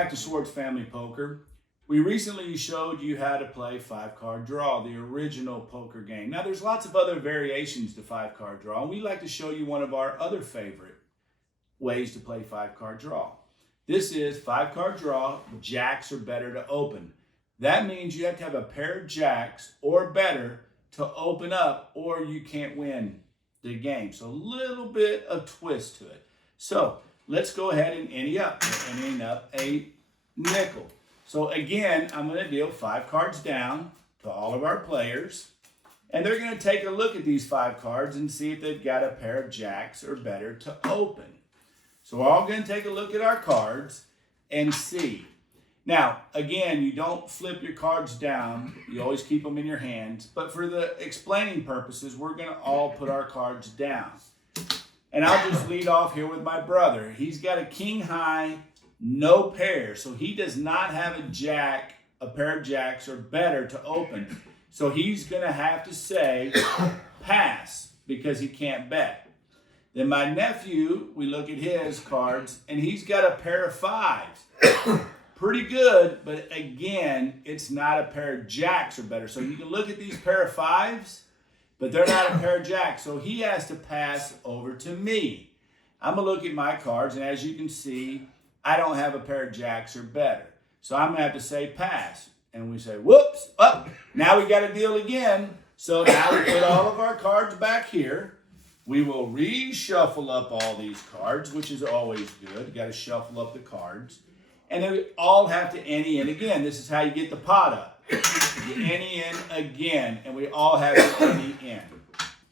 back to Schwarz Family Poker. We recently showed you how to play 5-card draw, the original poker game. Now there's lots of other variations to 5-card draw, and we like to show you one of our other favorite ways to play 5-card draw. This is 5-card draw, jacks or better to open. That means you have to have a pair of jacks or better to open up, or you can't win the game. So a little bit of twist to it. So let's go ahead and ante up. We're enteing up a nickel. So again, I'm going to deal 5 cards down to all of our players. And they're going to take a look at these 5 cards and see if they've got a pair of jacks or better to open. So we're all going to take a look at our cards and see. Now, again, you don't flip your cards down. You always keep them in your hands. But for the explaining purposes, we're going to all put our cards down. And I'll just lead off here with my brother. He's got a king high, no pair. So he does not have a jack, a pair of jacks or better to open. So he's going to have to say pass because he can't bet. Then my nephew, we look at his cards, and he's got a pair of 5s. Pretty good, but again, it's not a pair of jacks or better. So you can look at these pair of 5s, but they're not a pair of jacks. So he has to pass over to me. I'm going to look at my cards, and as you can see, I don't have a pair of jacks or better. So I'm going to have to say pass. And we say, whoops, up. Now we got to deal again. So now we put all of our cards back here. We will reshuffle up all these cards, which is always good. You got to shuffle up the cards. And then we all have to ante in again. This is how you get the pot up. You ante in again, and we all have to ante in.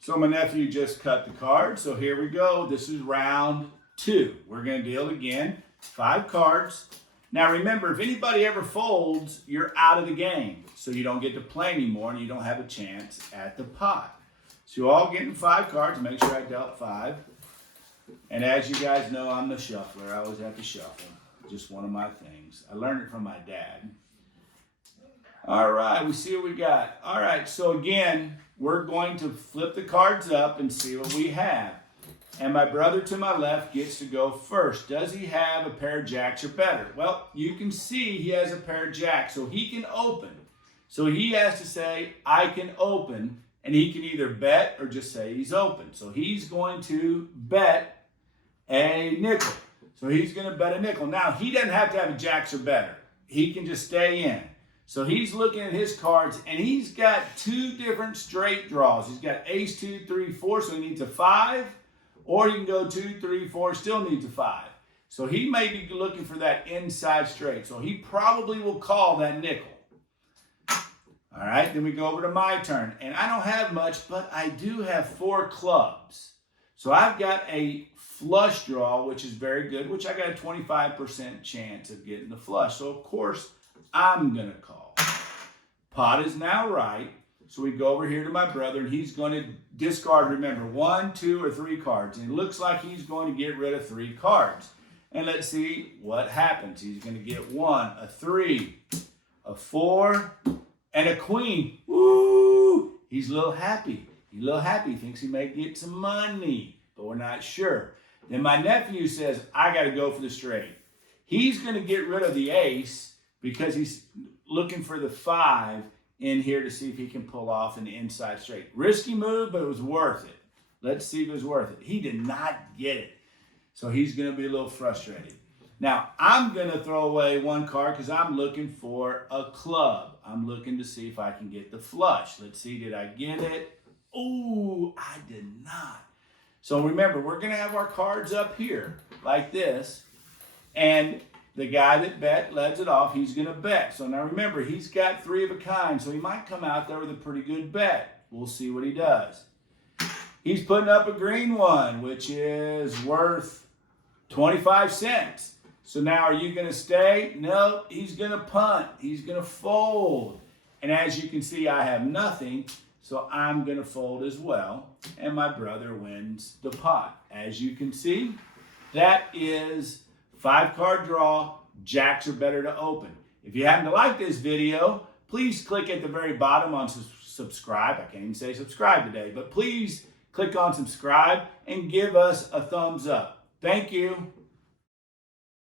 So my nephew just cut the cards. So here we go. This is round 2. We're going to deal again. 5 cards. Now remember, if anybody ever folds, you're out of the game. So you don't get to play anymore, and you don't have a chance at the pot. So you're all getting 5 cards. Make sure I dealt 5. And as you guys know, I'm the shuffler. I always have to shuffle. Just one of my things. I learned it from my dad. All right, we see what we got. All right, so again, we're going to flip the cards up and see what we have. And my brother to my left gets to go first. Does he have a pair of jacks or better? Well, you can see he has a pair of jacks, so he can open. So he has to say, I can open, and he can either bet or just say he's open. So he's going to bet a nickel. So he's going to bet a nickel. Now, he doesn't have to have a jacks or better. He can just stay in. So he's looking at his cards, and he's got 2 different straight draws. He's got ace, 2, 3, 4, so he needs a 5. Or you can go 2, 3, 4, still needs a 5. So he may be looking for that inside straight. So he probably will call that nickel. All right, then we go over to my turn. And I don't have much, but I do have 4 clubs. So I've got a flush draw, which is very good, which I got a 25% chance of getting the flush. So, of course, I'm going to call. Pot is now right. So we go over here to my brother, and he's going to discard, remember, 1, 2, or 3 cards. And it looks like he's going to get rid of 3 cards. And let's see what happens. He's going to get 1, a 3, a 4, and a queen. Woo! He's a little happy. He's a little happy. He thinks he may get some money, but we're not sure. Then my nephew says, I got to go for the straight. He's going to get rid of the ace because he's looking for the 5 in here to see if he can pull off an inside straight. Risky move, but it was worth it. Let's see if it was worth it. He did not get it. So he's going to be a little frustrated. Now, I'm going to throw away 1 card because I'm looking for a club. I'm looking to see if I can get the flush. Let's see, did I get it? Ooh, I did not. So remember, we're going to have our cards up here like this. And the guy that bet leds it off, he's going to bet. So now remember, he's got 3 of a kind, so he might come out there with a pretty good bet. We'll see what he does. He's putting up a green one, which is worth 25 cents. So now are you going to stay? No, he's going to punt. He's going to fold. And as you can see, I have nothing, so I'm going to fold as well. And my brother wins the pot. As you can see, that is 5-card draw, jacks are better to open. If you happen to like this video, please click at the very bottom on subscribe. I can't even say subscribe today, but please click on subscribe and give us a thumbs up. Thank you.